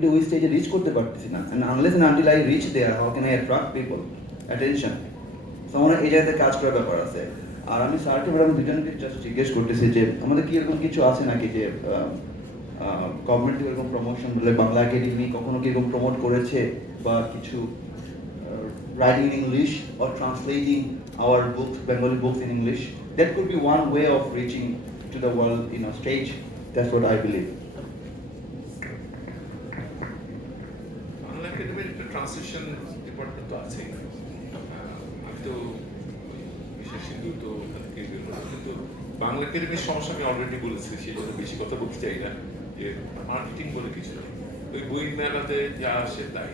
Ultimately ওই স্টেজে rich করতে পারতেছি না, and unless and until I reach there how can I attract people attention. So আমার এই জায়গাতে কাজ করার ব্যাপার আছে। আর আমি স্যারকে ম্যাডাম দুজনকে জাস্ট জিজ্ঞেস করতেছি যে আমাদের কি এরকম কিছু আছে নাকি যে গভর্নমেন্ট এরকম প্রমোশন বলে বাংলা একাডেমি কখনো কি এরকম প্রমোট করেছে বা কিছু writing in English or translating our books, Bengali books in English? That could be one way of reaching to the world in a stage. That's what I believe. Bangla একাডেমির একটা translation department তো আছেই। আমি তো বিশেষ হিন্দু তো কিন্তু বাংলা একাডেমির সমস্যা আমি অলরেডি বলেছি, সেই জন্য বেশি কথা বলতে চাই না। যে মার্কেটিং বলে কিছু নেই, ওই বই মেলাতে যা আসে তাই।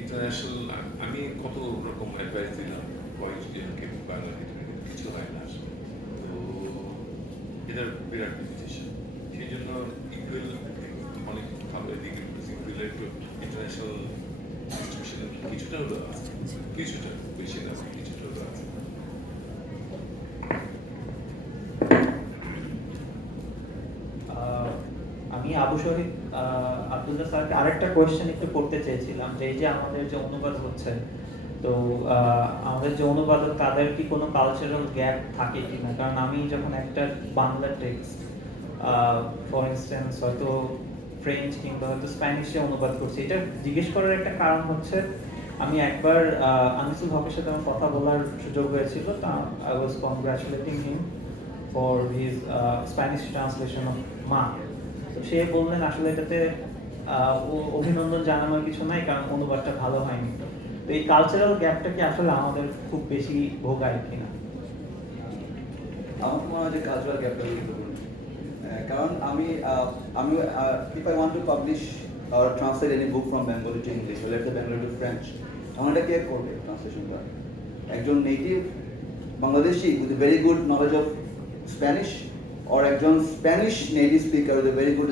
ইন্টারন্যাশনাল আমি কত রকম অ্যাডভাইস দিলাম কয়েকজনকে বাংলা একাডেমির, কিছু হয় না আসলে। তো এটা বিরাট লিমিটেশন, সেই জন্য ইকুয়াল অনেক ভালো এদিকে ইকুয়াল একটু ইন্টারন্যাশনাল ইনস্টিটিউশন কিছুটা হলো আছে, কিছুটা বেশি না, কিছুটা হলো আছে। আমি আবু শহীদ আব্দুল্লাহ স্যারকে আরেকটা কোয়েশ্চেন একটু করতে চেয়েছিলাম, যে এই যে আমাদের যে অনুবাদ হচ্ছে, তো আমাদের যে অনুবাদক তাদের কি কোনো কালচারাল গ্যাপ থাকে কিনা? কারণ আমি যখন একটা বাংলা টেক্সট ফর ইনস্ট্যান্স হয়তো ফ্রেঞ্চ কিংবা হয়তো স্প্যানিশে অনুবাদ করছি, এটা জিজ্ঞেস করার একটা কারণ হচ্ছে আমি একবার আনিসুল হকের সাথে আমার কথা বলার সুযোগ হয়েছিল, তা I was congratulating him for his Spanish translation of মা। তো সে বললেন আসলে এটাতে অভিনন্দন জানানোর কিছু নাই, কারণ অনুবাদটা ভালো হয়নি। তো এই কালচারাল গ্যাপটা কি আসলে আমাদের খুব বেশি ভোগায় কিনা? আমার মনে হয় যে কালচারাল গ্যাপটা গুরুত্বপূর্ণ, কারণ আমি if I want to publish or translate any book from Bengali to English or let's say Bengali to French, আমার এটা কে করবে ট্রান্সলেশনটা? একজন native Bangladeshi with a very good knowledge of Spanish or একজন Spanish native speaker with a very good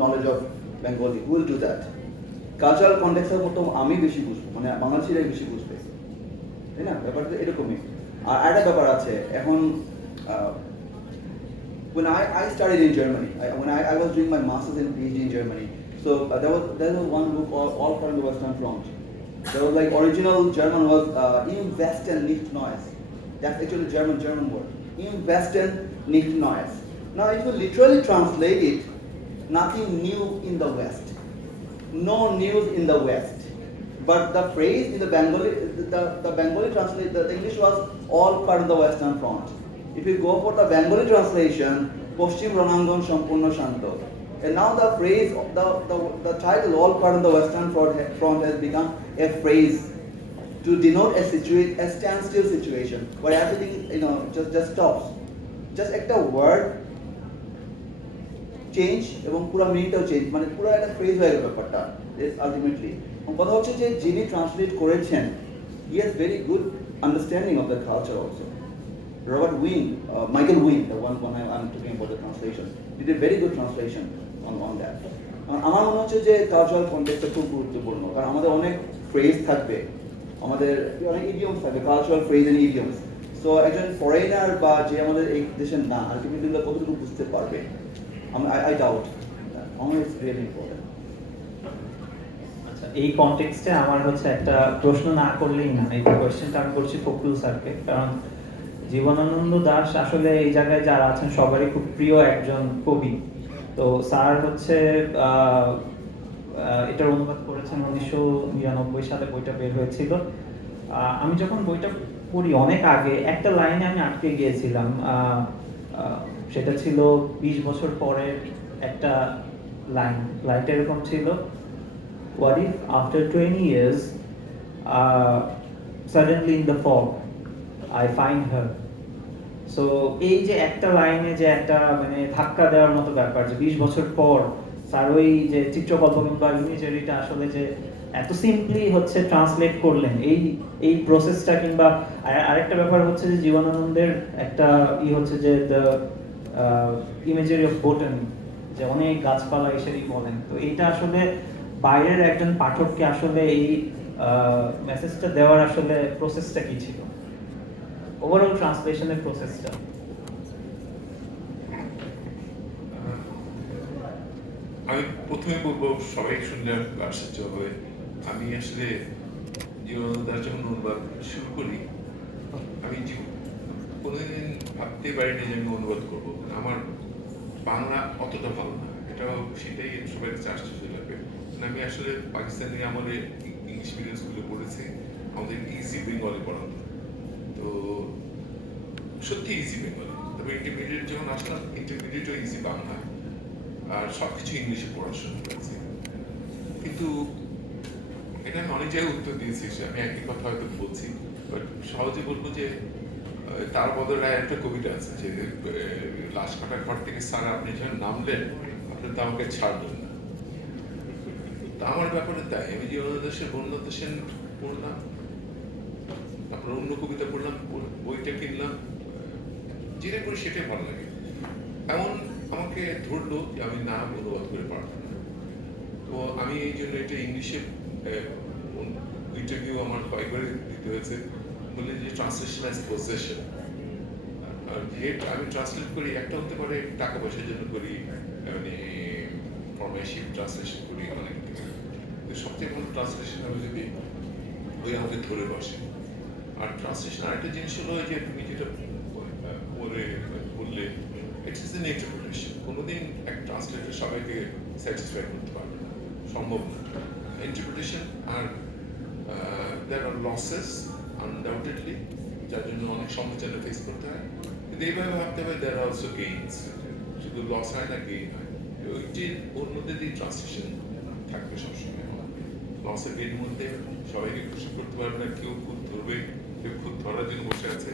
knowledge of Bengali, who will do that? Cultural কনটেক্সটের মতো আমি বেশি বুঝবো, মানে বাংলাদেশিরাই বেশি বুঝবে, তাই না? ব্যাপারটা এরকমই। আর একটা ব্যাপার আছে এখন, when I studied in Germany, when I was doing my master's and PhD in Germany, so there was one book all from the Western Front. There was like original German was Im Westen nicht Neues. That's actually German word. Im Westen nicht Neues. Now if you literally translate it, nothing new in the West, no news in the West. But the phrase in the Bengali, the Bengali translate, the English was all part of the Western Front. If you go for the Bengali translation, Poshchim Ranangan Sampurna Shanto, and now the phrase, the title all part of the Western Front has become a phrase to denote a standstill situation where everything just stops. Just একটা word change এবং পুরো মিনিংটাও change, মানে পুরো একটা phrase হয়ে গেল ব্যাপারটা ultimately. কথা হচ্ছে যে যিনি ট্রান্সলেট করেছেন, he has very good understanding of the culture also. Robert Wien, Michael Wien, the one I'm talking about the translation, did a very good translation on that. আমার মনে হচ্ছে যে কালচারাল কনটেক্সটটা খুব গুরুত্বপূর্ণ, কারণ আমাদের অনেক ফ্রেজ থাকবে, আমাদের অনেক ইডিয়মস থাকবে, cultural phrase and idioms. So একজন ফরেনার বা যে আমাদের এই দেশের না, আলটিমেটলি কতটুকু বুঝতে পারবে, I doubt. Honor is really important. আচ্ছা, এই কনটেক্সটে আমার হচ্ছে একটা প্রশ্ন না করলেই না, এই কোয়েশ্চেনটা আমি করছি ফখরুল স্যারকে, কারণ জীবনানন্দ দাশ আসলে এই জায়গায় যারা আছেন সবারই খুব প্রিয় একজন কবি। তো স্যার হচ্ছে এটার অনুবাদ করেছেন 1999 সালে, বইটা বের হয়েছিল। আমি যখন বইটা পড়ি অনেক আগে, একটা লাইনে আমি আটকে গিয়েছিলাম, সেটা ছিল 20 বছর পরের একটা লাইনটা এরকম ছিল, what if after 20 years suddenly in the fog I find her. So এই যে একটা লাইনে যে একটা মানে ধাক্কা দেওয়ার মতো ব্যাপার, যে 20 বছর পর স্যার ওই যে চিত্রকল্প কিংবা ইমেজারিটা আসলে যে এত সিম্পলি হচ্ছে ট্রান্সলেট করলেন, এই প্রসেসটা। কিংবা আরেকটা ব্যাপার হচ্ছে যে জীবনানন্দের একটা হচ্ছে যে দ্য ইমেজারি অফ বোটানি, যে অনেক গাছপালা এসেই বলেন। তো এইটা আসলে বাইরের একজন পাঠককে আসলে এই মেসেজটা দেওয়ার আসলে প্রসেসটা কি ছিল, ওভারঅল ট্রান্সলেশনের প্রসেসটা? আমি প্রথমে বলবো, সবাই শুনলে আশ্চর্য হবে, আমি আসলে জীবনদার যখন অনুবাদ শুরু করি, আমি কোনোদিন ভাবতে পারিনি যে আমি অনুবাদ করবো। আমার বাংলা অতটা ভালো না, এটাও সেটাই সবাই কাছে আশ্চর্য লাগবে। আমি আসলে পাকিস্তানি আমলে ইংলিশ মিডিয়াম স্কুলে পড়েছি, আমাদের ইজি বেঙ্গলি পড়াতো, তো সত্যি ইজি বেঙ্গলি। তবে ইন্টারমিডিয়েট যখন আসলাম, ইন্টারমিডিয়েটও ইজি বাংলা, আর সব কিছু ইংলিশে পড়াশোনা করেছি। কিন্তু এটা আমি অনেক জায়গায় উত্তর দিয়েছি, আমি একই কথা হয়তো বলছি, বাট সহজে বলবো যে তার বদলে একটা কবিতা আছে যে লাশ কাটার ঘর থেকে স্যার আপনি যখন নামলেন, আপনি তো আমাকে ছাড়লেন না। তো আমার ব্যাপারে তাই, আমি জীবনানন্দের বন্যতা সেন পড়লাম, তারপর অন্য কবিতা পড়লাম, বইটা কিনলাম, যেটা করি সেটাই ভালো লাগে। এমন আমাকে ধরলো যে আমি না অনুবাদ করে পারবো না, তো আমি এই জন্য এটা ইংলিশে ইন্টারভিউ আমার কয়েকবার দিতে হয়েছে, বলে যে ট্রান্সলেশন অ্যাজ পজেশন। আর আমি ট্রান্সলেট করি, একটা হতে পারে টাকা পয়সার জন্য করি, মানে ফরমেশিপ ট্রান্সলেশন করি অনেক, কিন্তু সবচেয়ে ভালো ট্রান্সলেশন হবে যদি ওই আমাকে ধরে বসে। আর ট্রান্সলেশন আরেকটা জিনিস হলো যে তুমি যেটা বললে, ইটস ইজ এন ইন্টারপ্রিটেশন। কোনোদিন এক ট্রান্সলেটর সবাইকে স্যাটিসফাই করতে পারবে না, সম্ভব না। ইন্টারপ্রিটেশন আর there are losses undoubtedly, যার জন্য অনেক সমালোচনা ফেস করতে হয়, কিন্তু এইভাবে ভাবতে হবে there are also gains, শুধু লস হয় না, গেইন হয়। ওইটির ওর মধ্যে দিয়ে ট্রান্সলেশন থাকবে সবসময়। লসের গেইনের মধ্যে সবাইকে খুশি করতে পারবে না, কেউ খুব ধরবে, কেউ খুব ধরার জন্য বসে আছে,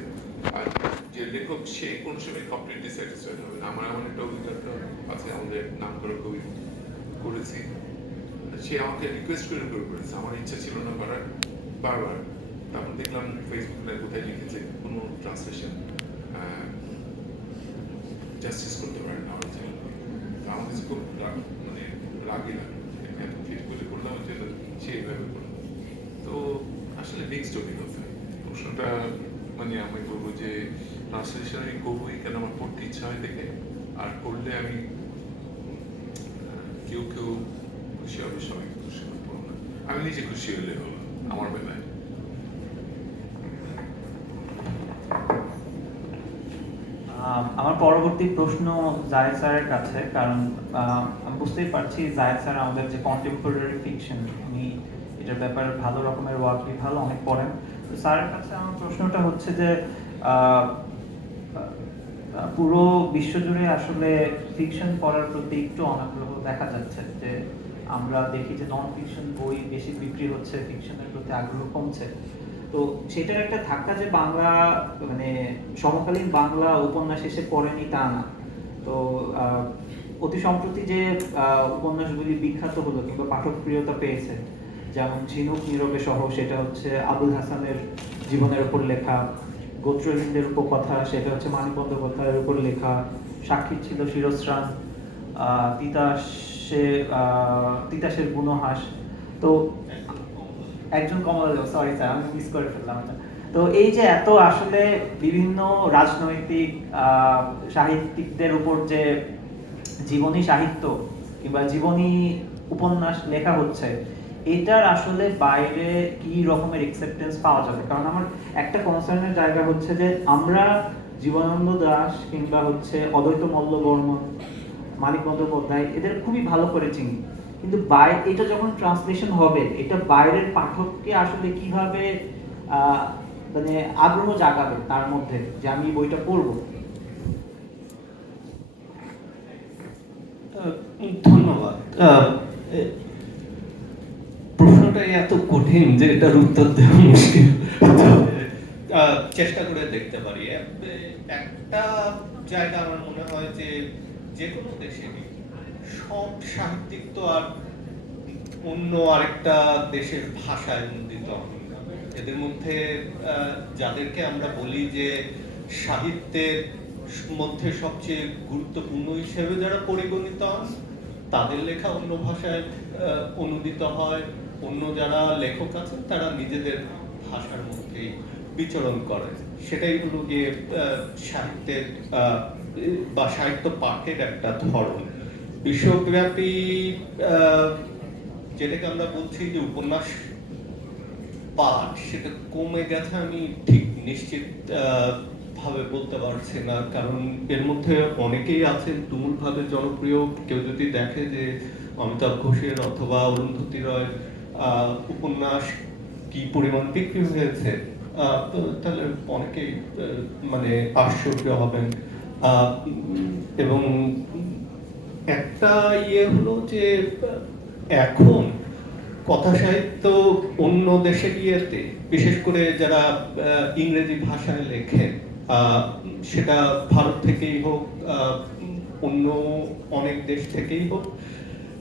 আর যে লেখক সে কোন সময় কমপ্লিটলি স্যাটিসফাইড হবে না। আমার এমন একটা অভিজ্ঞতা আছে, আমাদের নাম করা কবি করেছি, সে আমাকে রিকোয়েস্ট করে করেছে, আমার ইচ্ছা ছিল না করার, বারবার। তারপর দেখলাম ফেসবুকে কোথায় লিখেছে কোনো ট্রান্সলেশন জাস্টিস করতে পারে না আমার জন্য। আমার কাছে খুব মানে রাগই লাগে, এত ফিট করে করলাম ওই জন্য সে এইভাবে করলো। তো আসলে মিক্সড অভিজ্ঞতা। প্রশ্নটা মানে আমি বলবো যে ট্রান্সলেশন আমি করবোই কেন, আমার পড়তে ইচ্ছা হয় দেখে, আর করলে আমি কেউ কেউ খুশি হবে, সবাই খুশি হতে পারবো না, আমি নিজে খুশি হলে হলো আমার বেলায়। আমার পরবর্তী প্রশ্ন জায়েদ স্যারের কাছে, কারণ আমি বুঝতেই পারছি জায়েদ স্যার আমাদের যে কন্টেম্পোরারি ফিকশন, উনি এটার ব্যাপারে ভালো রকমের ওয়ার্কই ভালো অনেক পড়েন। তো স্যারের কাছে আমার প্রশ্নটা হচ্ছে যে পুরো বিশ্বজুড়ে আসলে ফিকশন পড়ার প্রতি একটু অনাগ্রহ দেখা যাচ্ছে, যে আমরা দেখি যে নন ফিকশন বই বেশি বিক্রি হচ্ছে, ফিকশনের প্রতি আগ্রহ কমছে। তো সেটার একটা ধাক্কা যে বাংলা মানে সমকালীন বাংলা উপন্যাস এসে পড়েনি তা না। তো অতি সম্প্রতি যে উপন্যাসগুলি বিখ্যাত হলো কিংবা পাঠকপ্রিয়তা পেয়েছে, যেমন ঝিনুক নীরবে সহ, সেটা হচ্ছে আবুল হাসানের জীবনের উপর লেখা, গোত্রহীনদের উপকথা, সেটা হচ্ছে মানিক বন্দ্যোপাধ্যায়ের উপর লেখা, সাক্ষী ছিল শিরস্ত্রাণ, তিতাসের গুণহাস, তো একজন কমলা, সরি স্যার আমি মিস করে ফেললাম। তো এই যে এত আসলে বিভিন্ন রাজনৈতিক সাহিত্যিকদের উপর যে জীবনী সাহিত্য কিংবা জীবনী উপন্যাস লেখা হচ্ছে, এটার আসলে বাইরে কি রকমের অ্যাকসেপ্টেন্স পাওয়া যাবে? কারণ আমার একটা কনসার্নের জায়গা হচ্ছে যে আমরা জীবনানন্দ দাশ কিংবা হচ্ছে অদ্বৈত মল্ল বর্মন, মানিক বন্দ্যোপাধ্যায়, এদের খুবই ভালো করে চিনি, কিন্তু এটা যখন ট্রান্সলেশন হবে, এটা বাইরের পাঠককে আসলে কিভাবে মানে আগ্রহ জাগাবে তার মধ্যে যে আমি বইটা পড়বো? ধন্যবাদ। প্রশ্নটা এত কঠিন যে এটার উত্তর দেওয়া মুশকিল, চেষ্টা করে দেখতে পারি। একটা জায়গা আমার মনে হয় যে যে কোনো দেশেরই সব সাহিত্যিক তো আর অন্য আরেকটা দেশের ভাষায় অনুদিত হন না। এদের মধ্যে যাদেরকে আমরা বলি যে সাহিত্যের মধ্যে সবচেয়ে গুরুত্বপূর্ণ হিসেবে যারা পরিগণিত হন, তাদের লেখা অন্য ভাষায় অনুদিত হয়। অন্য যারা লেখক আছেন তারা নিজেদের ভাষার মধ্যেই বিচরণ করেন। সেটাই হলো গিয়ে সাহিত্যের বা সাহিত্য পাঠের একটা ধরন। বিশ্বব্যাপী আহ, যেটাকে আমরা বলছি যে উপন্যাস পাঠ, সেটা কমে গেছে আমি ঠিক নিশ্চিত ভাবে বলতে পারছি না, কারণ এর মধ্যে অনেকেই আছেন তুমুলভাবে জনপ্রিয়। কেউ যদি দেখে যে অমিতাভ ঘোষের অথবা অরুন্ধতী রয়ের উপন্যাস কি পরিমাণ বিক্রি হয়েছে, তাহলে অনেকেই মানে আশ্চর্য হবেন। এবং একটা হলো যে এখন কথা সাহিত্য অন্য দেশের বিশেষ করে যারা ইংরেজি ভাষায় লেখেন, সেটা ভারত থেকেই হোক, অন্য অনেক দেশ থেকেই হোক,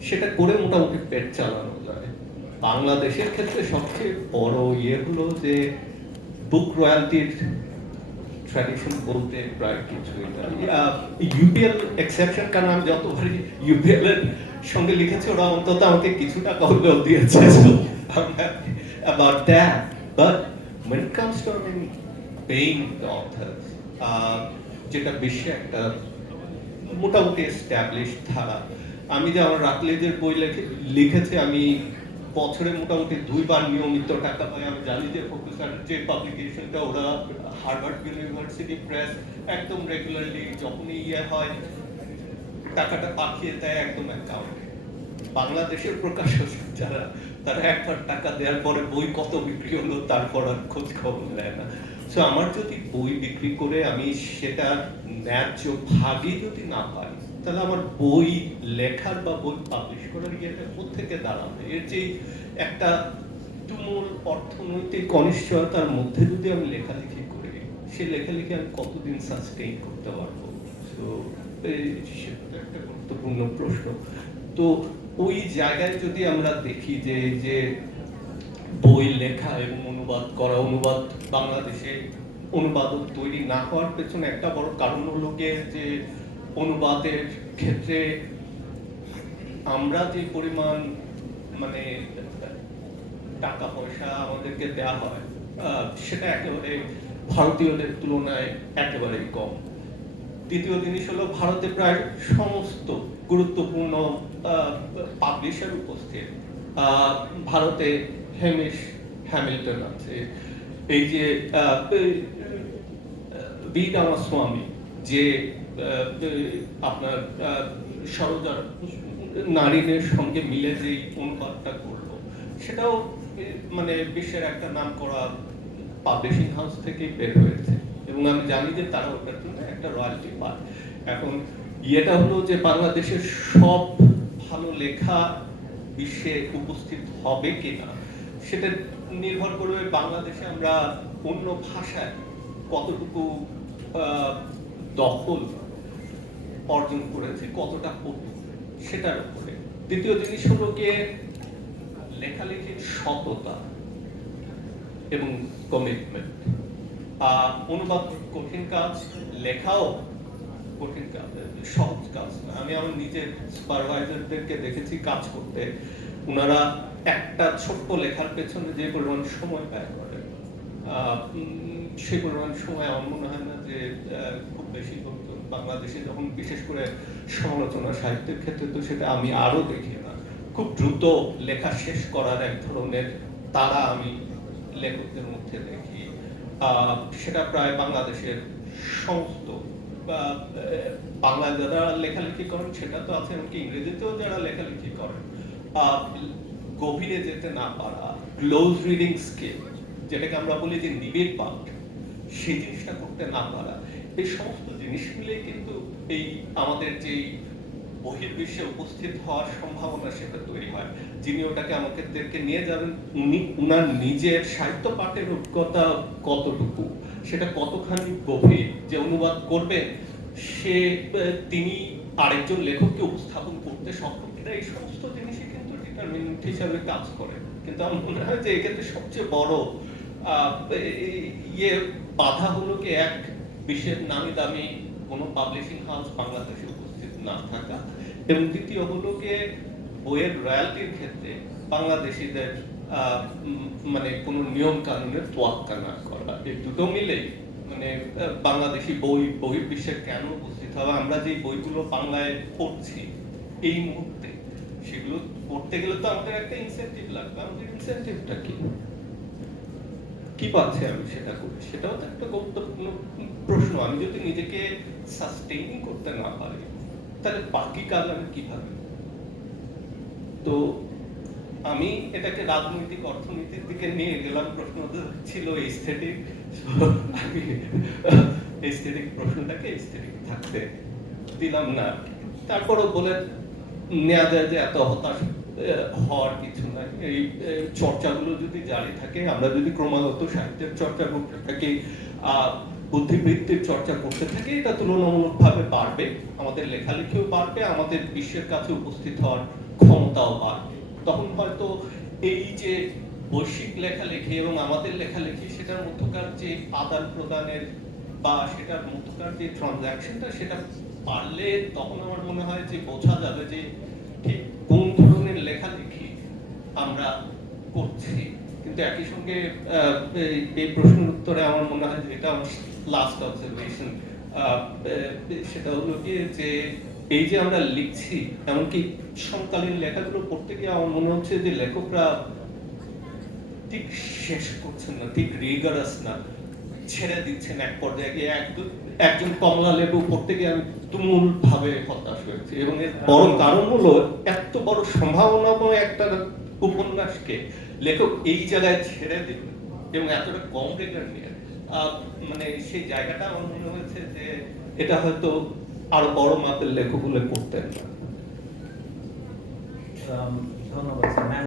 সেটা করে মোটামুটি পেট চালানো যায়। বাংলাদেশের ক্ষেত্রে সবচেয়ে বড় হলো যে বুক রয়্যালটির ট্র্যাডিশন বলতে প্রায় কিছুই নাই। ইউপিএল এক্সেপশন, কারণ আমি যতবারই ইউপিএল এর সঙ্গে লিখেছি ওরা অন্তত আমাকে কিছু টাকা হলেও দিয়েছে। About that, but when it comes to paying the authors, যেটা বিশ্বে একটা মোটামুটি এস্টাবলিশ ধারা। আমি যে আমার রাকলেজের বই লিখেছি, আমি বছরে মোটামুটি 2 বার নিয়মিত টাকা পাই। আমি জানি যে প্রফেসর যে পাবলিকেশনটা ওরা হার্ভার্ড ইউনিভার্সিটি প্রেস একদম রেগুলারলি যখনই হয় টাকাটা পাঠিয়ে দেয় একদম অ্যাকাউন্টে। বাংলাদেশের প্রকাশক যারা, তারা একবার টাকা দেওয়ার পরে বই কত বিক্রি হলো তারপর আর খোঁজ খবর নেয় না। সো আমার যদি বই বিক্রি করে আমি সেটা ন্যায্য ভাগই যদি না পাই, তাহলে আমার বই লেখার বা বই পাবলিশ করার ইয়েটা কোত্থেকে দাঁড়াবে? এর যে একটা তুমুল অর্থনৈতিক অনিশ্চয়তার মধ্যে যদি আমি লেখালেখি করি, সে লেখালেখি আমি কতদিন সাস্টেইন করতে পারবো? তো সেটা একটা গুরুত্বপূর্ণ প্রশ্ন। তো ওই জায়গায় যদি আমরা দেখি যে বই লেখা এবং অনুবাদ করা, অনুবাদ বাংলাদেশে অনুবাদক তৈরি না হওয়ার পেছনে একটা বড় কারণ হলো যে অনুবাদের ক্ষেত্রে আমরা যে পরিমাণ মানে টাকা পয়সা আমাদেরকে দেওয়া হয়, সেটা একেবারে ভারতীয়দের তুলনায় একেবারেই কম। দ্বিতীয় জিনিস হলো ভারতে প্রায় সমস্ত গুরুত্বপূর্ণ পাবলিশার উপস্থিত। ভারতে হেমিশ হ্যামিল্টন আছে, এই যে বি রামাস্বামী, যে আপনার সরোজা নারীদের সঙ্গে মিলে যে অনুবাদটা করলো, সেটাও মানে বিশ্বের একটা নাম করা পাবলিশিং হাউস থেকে বের হয়েছে, এবং আমি জানি যে তারা ওটার জন্য একটা রয়্যালটি পায়। এখন হলো যে বাংলাদেশের সব ভালো লেখা বিশ্বে উপস্থিত হবে কিনা, সেটা নির্ভর করবে বাংলাদেশে আমরা অন্য ভাষায় কতটুকু দখল অর্জন করেছি, কতটা পড়ব, সেটার উপরে। দ্বিতীয় জিনিস হলো গিয়ে লেখালেখির সততা এবং কমিটমেন্ট। অনুবাদ কঠিন কাজ, লেখাও কঠিন কাজ, সহজ কাজ না। আমি আমার নিজের সুপারভাইজারদেরকে দেখেছি কাজ করতে, ওনারা একটা ছোট্ট লেখার পেছনে যে পরিমাণ সময় ব্যয় করে, সেই পরিমাণ সময় আমার মনে হয় না যে খুব বেশি হতো বাংলাদেশে। যখন বিশেষ করে সমালোচনা সাহিত্যের ক্ষেত্রে, তো সেটা আমি আরো দেখি না, খুব দ্রুত লেখা শেষ করার এক ধরনের তারা আমি লেখকদের মধ্যে দেখি। সেটা প্রায় বাংলাদেশের সমস্ত বাংলা যারা লেখালেখি করেন সেটা তো আছে, এমনকি ইংরেজিতেও যারা লেখালেখি করেন, গভীরে যেতে না পারা, ক্লোজ রিডিং স্কিল, যেটাকে আমরা বলি যে নিবিড় পাঠ, সেই জিনিসটা করতে না পারা, এই সমস্ত জিনিস মিলে কিন্তু এই আমাদের যেই বহির্বিশ্বে উপস্থিত হওয়ার সম্ভাবনা সেটা তৈরি হয়। যিনি ওটাকে আমাদেরকে নিয়ে যাবেন, উনার নিজের সাহিত্য পাঠের অভিজ্ঞতা কতটুকু, সেটা কতখানি গভীর, যে অনুবাদ করবেন সে তিনি আরেকজন লেখককে উপস্থাপন করতে সক্ষম কিনা, এই সমস্ত জিনিসই কিন্তু ডিটারমিনেন্ট হিসাবে কাজ করে। কিন্তু আমার মনে হয় যে এক্ষেত্রে সবচেয়ে বড় বাধা হলো কি, এক বিশ্বের নামি দামি কোনো পাবলিশিং হাউস বাংলাদেশে উপস্থিত না থাকা, এবং দ্বিতীয় হলো কি বইয়ের রয়্যালটির ক্ষেত্রে বাংলাদেশিদের মানে কোনো নিয়ম কানুনের তোয়াক্কা না করা। এই দুটো মিলেই মানে বাংলাদেশি বই বহির্বিশ্বে কেন উপস্থিত হবে, আমরা যে বইগুলো বাংলায় পড়ছি এই মুহূর্তে, সেগুলো করতে গেলে তো আমাদের একটা ইনসেনটিভ লাগবে। আমাদের ইনসেনটিভটা কি পাচ্ছে আমি সেটা করি, সেটাও তো একটা গুরুত্বপূর্ণ প্রশ্ন। আমি যদি নিজেকে সাস্টেইন করতে না পারি, তাহলে বাকি কাজ আমি কিভাবে? তো আমি এটাকে রাজনৈতিক অর্থনীতির দিকে নিয়ে গেলাম, প্রশ্ন ছিল এস্থেটিক, আমি এস্থেটিক প্রশ্নটাকে এস্থেটিক থাকতে দিলাম না। তারপরও বলে নেওয়া যায় যে এত হতাশ হওয়ার কিছু নাই। এই চর্চাগুলো যদি জারি থাকে, আমরা যদি ক্রমাগত সাহিত্যের চর্চা করতে থাকি, বুদ্ধিবৃত্তির চর্চা করতে থাকি, এটা তুলনামূলকভাবে বাড়বে, আমাদের লেখালেখিও বাড়বে, আমাদের বিশ্বের কাছে উপস্থিত হওয়ার ক্ষমতাও বাড়বে। তখন হয়তো এই যে বৈশ্বিক লেখালেখি এবং আমাদের লেখালেখি, সেটার মধ্যকার যে আদান প্রদানের বা সেটার মধ্যকার যে ট্রানজাকশনটা, সেটা পারলে তখন আমার মনে হয় যে বোঝা যাবে যে ঠিক কোন ধরনের লেখালেখি আমরা করছি। কিন্তু একই সঙ্গে এই প্রশ্নের উত্তরে আমার মনে হয় যে এটা আমার লাস্ট অবজারভেশন, সেটা হলো কি যে এই যে আমরা লিখছি, এমনকি সমকালীন লেখাগুলো পড়তে গিয়ে আমার মনে হচ্ছে যে লেখকরা ঠিক শেষ করছেন না, ঠিক রিগারাস না, ছেড়ে দিচ্ছেন এক পর্যায়ে গিয়ে। একজন কমলা লেবু পড়তে গিয়ে আমি তুমুল ভাবে হতাশ হয়েছি, এবং এর বড় কারণ হলো এত বড় সম্ভাবনাময় একটা উপন্যাসকে লেখক এই জায়গায় ছেড়ে দিল এবং এতটা কম রেগার নিয়ে, মানে সেই জায়গাটা আমার মনে হয়েছে যে এটা হয়তো আরো বড় মাপের লেখকগুলো করতেন না। ধন্যবাদ স্যার।